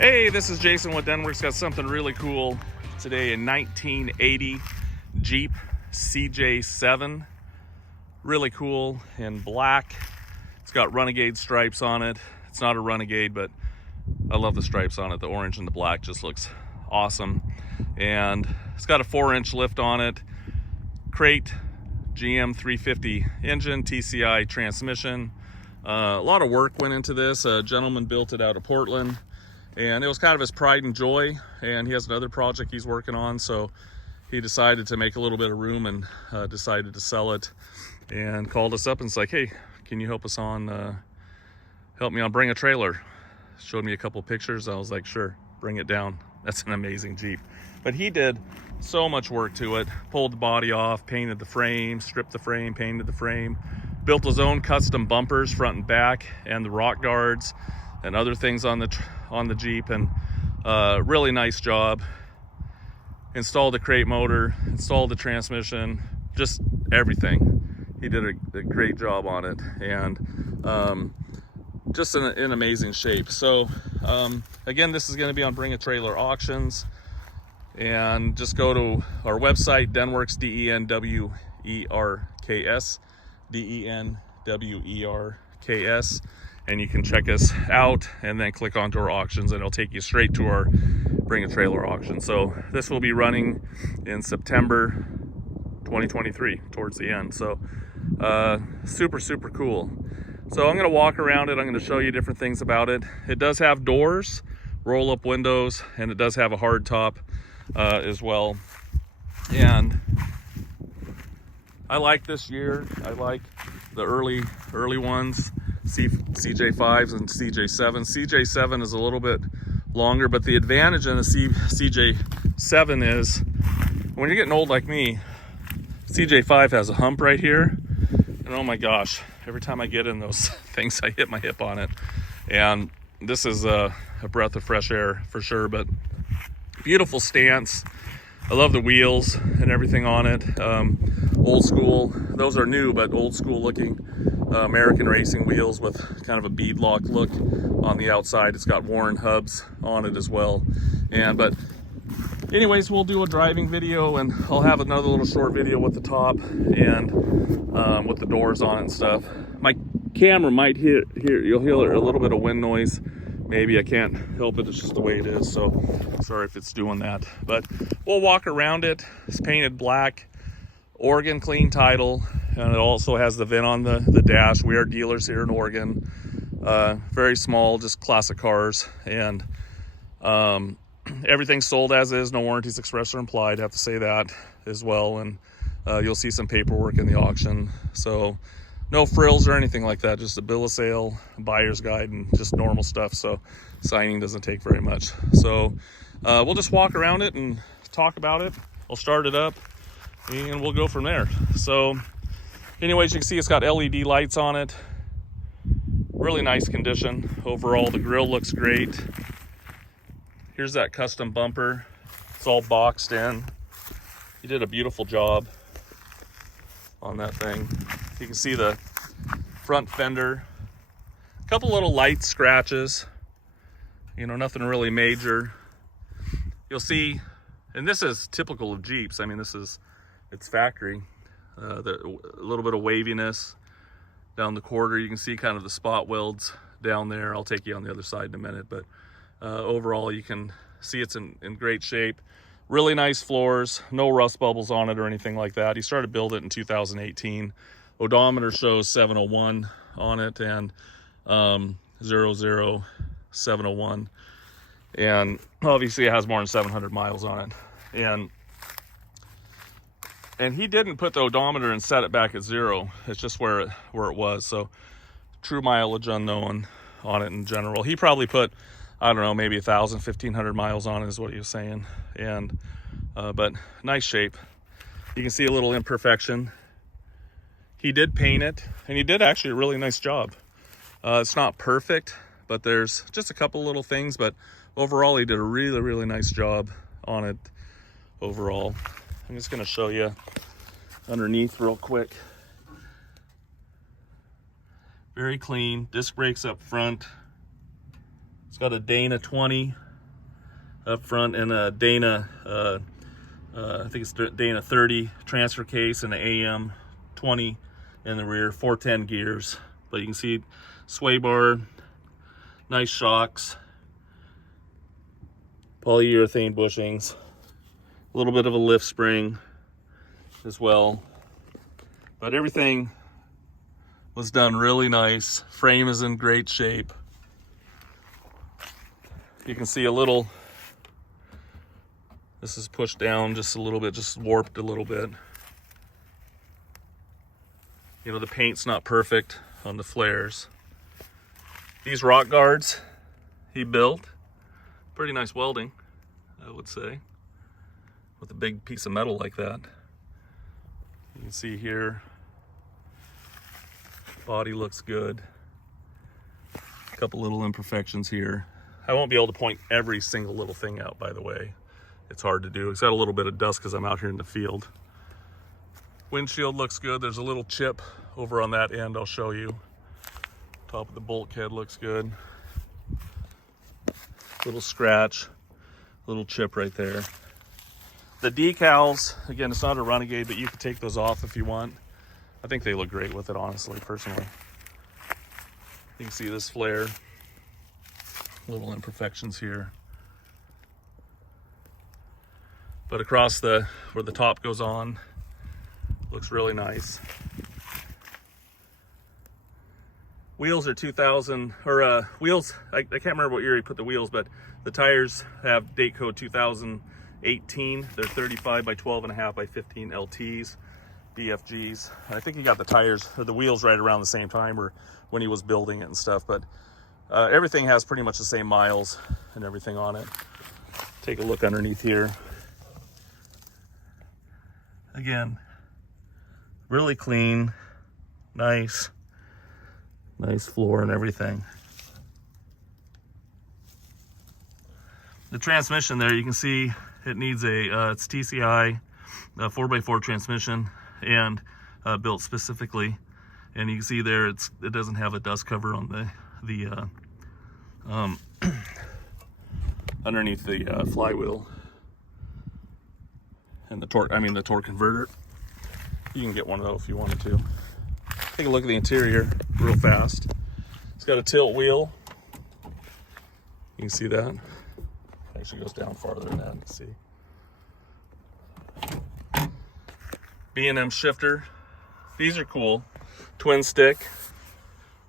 Hey, this is Jason with Denwerks. Got something really cool today. A 1980 Jeep CJ7. Really cool in black. It's got Renegade stripes on it. It's not a Renegade, but I love the stripes on it. The orange and the black just looks awesome. And it's got a 4-inch lift on it. Crate, GM 350 engine, TCI transmission. A lot of work went into this. A gentleman built it out of Portland. And it was kind of his pride and joy, and he has another project he's working on, so he decided to make a little bit of room and decided to sell it, and called us up and it's like, hey, can you help me on bring a trailer? Showed me a couple pictures. I was like, sure, bring it down. That's an amazing Jeep. But he did so much work to it. Pulled the body off, painted the frame, stripped the frame, painted the frame, built his own custom bumpers front and back, and the rock guards and other things on the Jeep, and really nice job. Installed the crate motor, installed the transmission, just everything. He did a great job on it, and just in amazing shape. So again, this is going to be on Bring a Trailer auctions, and just go to our website, Denwerks, Denwerks, Denwerks, and you can check us out and then click onto our auctions, and it'll take you straight to our Bring a Trailer auction. So this will be running in September 2023 towards the end. So super cool. So I'm going to walk around it. I'm going to show you different things about it. It does have doors, roll up windows, and it does have a hard top as well. And I like this year. I like the early ones. CJ5s and CJ7. CJ7 is a little bit longer, but the advantage in the CJ7 is when you're getting old like me, CJ5 has a hump right here, and oh my gosh, every time I get in those things, I hit my hip on it. And this is a breath of fresh air for sure. But beautiful stance. I love the wheels and everything on it. Old school. Those are new, but old school looking American racing wheels with kind of a beadlock look on the outside. It's got Warren hubs on it as well. But anyways, we'll do a driving video, and I'll have another little short video with the top and with the doors on it and stuff. My camera might hear you'll hear a little bit of wind noise. Maybe, I can't help it. It's just the way it is. So sorry if it's doing that. But we'll walk around it. It's painted black. Oregon clean title, and it also has the VIN on the dash. We are dealers here in Oregon. Very small, just classic cars, and everything's sold as is. No warranties expressed or implied. I have to say that as well. And you'll see some paperwork in the auction. So no frills or anything like that. Just a bill of sale, a buyer's guide, and just normal stuff. So signing doesn't take very much. So we'll just walk around it and talk about it. I'll start it up, and we'll go from there. So anyways, you can see it's got LED lights on it. Really nice condition overall. The grill looks great. Here's that custom bumper. It's all boxed in. He did a beautiful job on that thing. You can see the front fender. A couple little light scratches. Nothing really major. You'll see, and this is typical of Jeeps. I mean, it's factory. A little bit of waviness down the quarter. You can see kind of the spot welds down there. I'll take you on the other side in a minute, but overall you can see it's in great shape. Really nice floors, no rust bubbles on it or anything like that. He started building it in 2018. Odometer shows 701 on it, and 00701, and obviously it has more than 700 miles on it. And he didn't put the odometer and set it back at 0. It's just where it was. So true mileage unknown on it in general. He probably put, I don't know, maybe 1,000, 1,500 miles on it is what he was saying. And but nice shape. You can see a little imperfection. He did paint it, and he did actually a really nice job. It's not perfect, but there's just a couple little things. But overall, he did a really nice job on it overall. I'm just going to show you underneath real quick. Very clean. Disc brakes up front. It's got a Dana 20 up front, and a Dana, I think it's Dana 30 transfer case, and an AM 20 in the rear, 410 gears. But you can see sway bar, nice shocks, polyurethane bushings, a little bit of a lift spring as well. But everything was done really nice. Frame is in great shape. You can see a little, this is pushed down just a little bit, just warped a little bit. You know, the paint's not perfect on the flares. These rock guards he built, pretty nice welding, I would say, with a big piece of metal like that. You can see here, body looks good. A couple little imperfections here. I won't be able to point every single little thing out, by the way. It's hard to do. It's got a little bit of dust because I'm out here in the field. Windshield looks good. There's a little chip over on that end, I'll show you. Top of the bulkhead looks good. Little scratch, little chip right there. The decals, again, it's not a Renegade, but you can take those off if you want. I think they look great with it, honestly, personally. You can see this flare. Little imperfections here. But across where the top goes on, looks really nice. Wheels are 2000, or wheels, I can't remember what year he put the wheels, but the tires have date code 2018. They're 35 by 12.5 by 15 LTs, BFGs. And I think he got the tires, or the wheels right around the same time, or when he was building it and stuff. But everything has pretty much the same miles and everything on it. Take a look underneath here. Again, really clean, nice floor and everything. The transmission there, you can see it needs it's TCI 4x4 transmission, and built specifically. And you can see there it doesn't have a dust cover on the underneath the flywheel and the torque converter. You can get one of those if you wanted to. Take a look at the interior real fast. It's got a tilt wheel. You can see that. It actually goes down farther than that, you can see. B&M shifter. These are cool. Twin stick.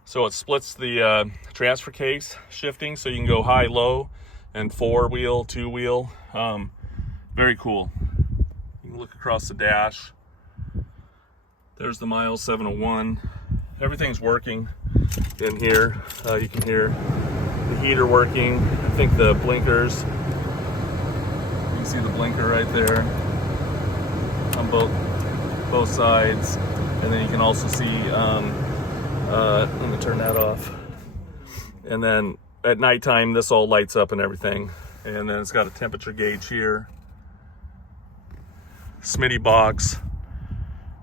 So it splits the transfer case shifting, so you can go high, low, and 4-wheel, 2-wheel. Very cool. You can look across the dash. There's the miles, 701. Everything's working in here. You can hear the heater working. I think the blinkers, you can see the blinker right there on both sides. And then you can also see, let me turn that off. And then at nighttime, this all lights up and everything. And then it's got a temperature gauge here. Smitty box.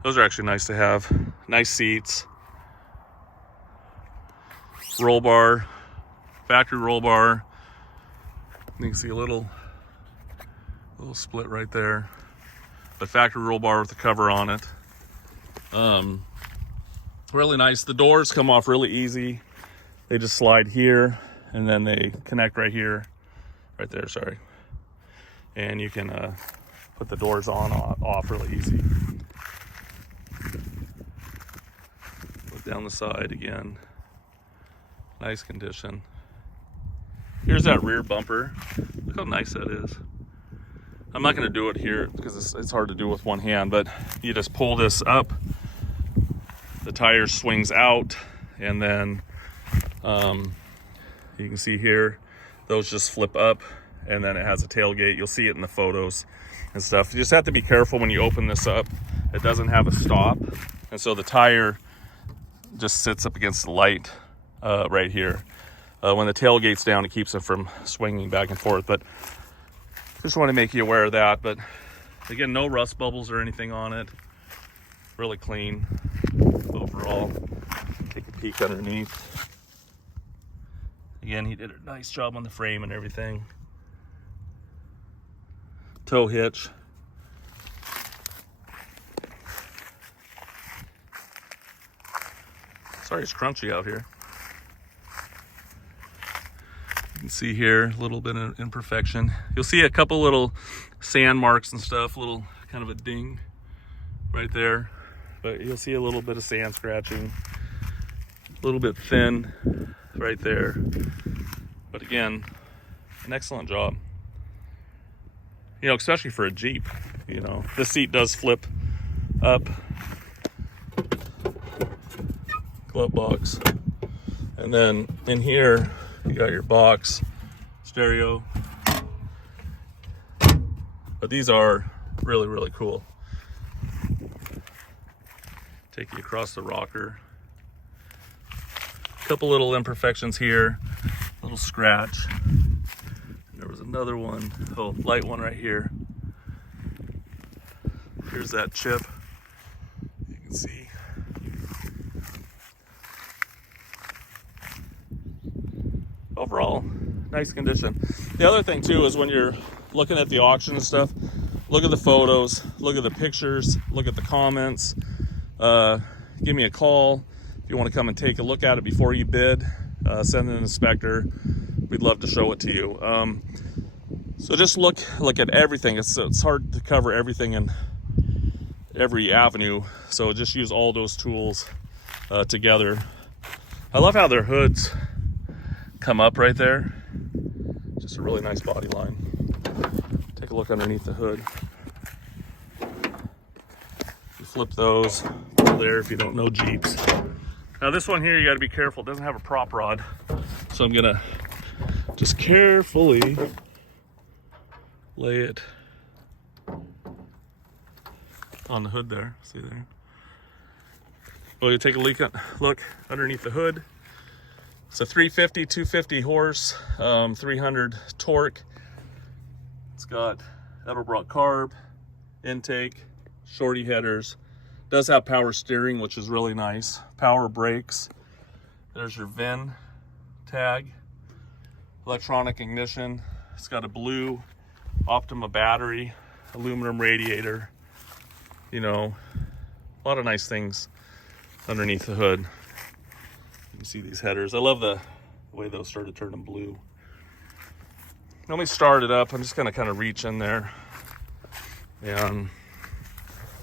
Those are actually nice to have. Nice seats. Roll bar, factory roll bar. You can see a little split right there. But factory roll bar with the cover on it. Really nice. The doors come off really easy. They just slide here, and then they connect right here, right there, sorry. And you can put the doors off really easy. Look down the side again. Nice condition. Here's that rear bumper. Look how nice that is. I'm not going to do it here because it's hard to do with one hand, but you just pull this up, the tire swings out, and then you can see here those just flip up, and then it has a tailgate. You'll see it in the photos and stuff. You just have to be careful when you open this up. It doesn't have a stop, and so the tire just sits up against the light right here. When the tailgate's down, it keeps it from swinging back and forth, but just want to make you aware of that. But again, no rust bubbles or anything on it. Really clean overall. Take a peek underneath. Again, he did a nice job on the frame and everything. tow hitch. Sorry, it's crunchy out here. You can see here a little bit of imperfection. You'll see a couple little sand marks and stuff, little kind of a ding right there. But you'll see a little bit of sand scratching, a little bit thin right there. But again, an excellent job. You know, especially for a Jeep, you know. This seat does flip up. Glove box. And then in here, you got your box, stereo. But these are really, really cool. Take you across the rocker. Couple little imperfections here, little scratch. There was another one, oh, light one right here. Here's that chip, you can see. Overall, nice condition. The other thing too is when you're looking at the auction and stuff, look at the photos, look at the pictures, look at the comments. Give me a call if you want to come and take a look at it before you bid. Send an inspector. We'd love to show it to you. So just look at everything. It's hard to cover everything in every avenue. So just use all those tools together. I love how their hoods come up right there. Just a really nice body line. Take a look underneath the hood. You flip those there if you don't know Jeeps. Now this one here, you got to be careful. It doesn't have a prop rod, so I'm gonna just carefully lay it on the hood there. See there? Well, you take a look underneath the hood. It's a 350, 250 horse, 300 torque. It's got Edelbrock carb, intake, shorty headers. Does have power steering, which is really nice. Power brakes. There's your VIN tag. Electronic ignition. It's got a blue Optima battery, aluminum radiator. You know, a lot of nice things underneath the hood. You can see these headers. I love the way those started turning blue. Let me start it up. I'm just gonna kind of reach in there and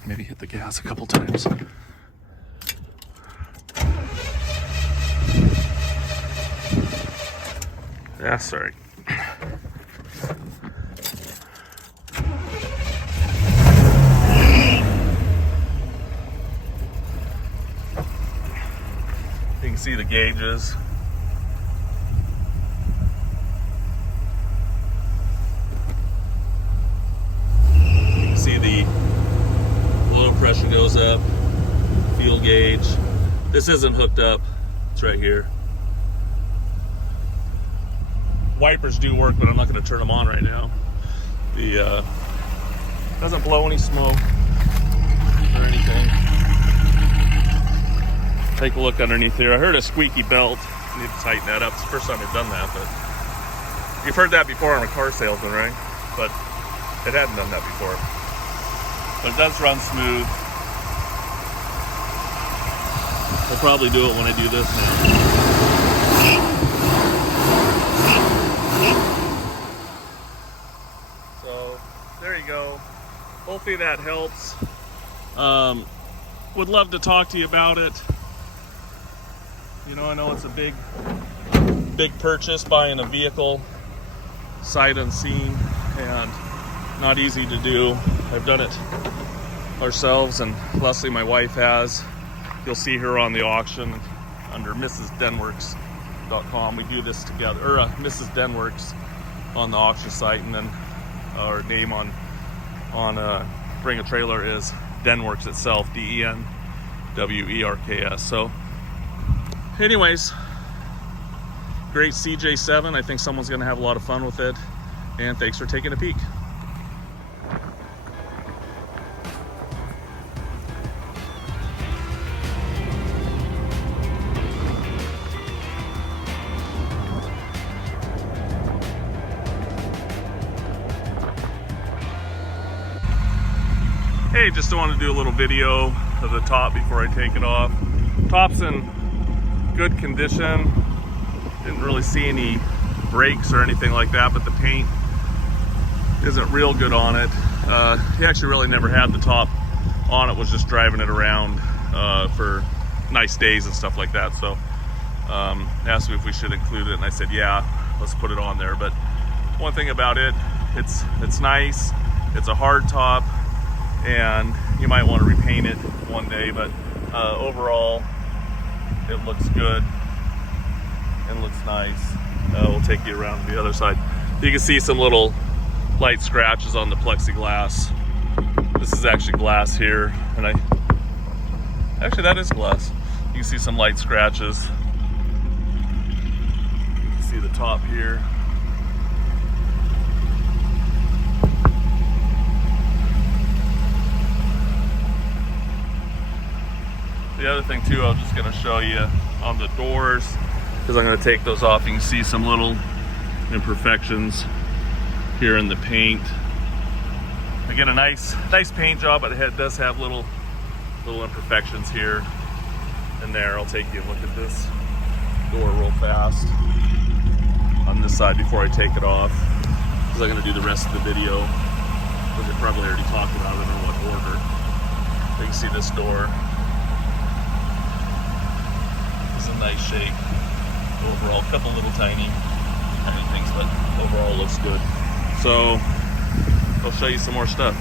maybe hit the gas a couple times. Yeah, sorry. You can see the gauges. You can see the oil pressure goes up, fuel gauge. This isn't hooked up, it's right here. Wipers do work, but I'm not going to turn them on right now. The doesn't blow any smoke or anything. Take a look underneath here. I heard a squeaky belt. I need to tighten that up. It's the first time I've done that, but you've heard that before. I'm a car salesman, right? But it hadn't done that before. But it does run smooth. We'll probably do it when I do this now. So there you go. Hopefully that helps. Would love to talk to you about it. You know, I know it's a big purchase, buying a vehicle sight unseen and not easy to do. I've done it ourselves, and Leslie, my wife, has. You'll see her on the auction under mrsdenwerks.com. We do this together, or Mrs. Denwerks on the auction site, and then our name on Bring a Trailer is Denwerks itself, DENWERKS. So anyways, great CJ7. I think someone's going to have a lot of fun with it. And thanks for taking a peek. hey, just want to do a little video of the top before I take it off. Top's in good condition. Didn't really see any breaks or anything like that, but the paint isn't real good on it. He actually really never had the top on it, was just driving it around for nice days and stuff like that. So asked me if we should include it, and I said, yeah, let's put it on there. But one thing about it, it's nice. It's a hard top, and you might want to repaint it one day, but overall it looks good and looks nice. We'll take you around to the other side. You can see some little light scratches on the plexiglass. This is actually glass here, and actually that is glass. You can see some light scratches. You can see the top here. The other thing too, I'm just going to show you on the doors, because I'm going to take those off. You can see some little imperfections here in the paint. Again, a nice paint job, but it does have little imperfections here and there. I'll take you a look at this door real fast on this side before I take it off, because I'm going to do the rest of the video, which I probably already talked about it in what order. You can see this door. It's in nice shape overall. A couple little tiny things, but overall looks good. So I'll show you some more stuff.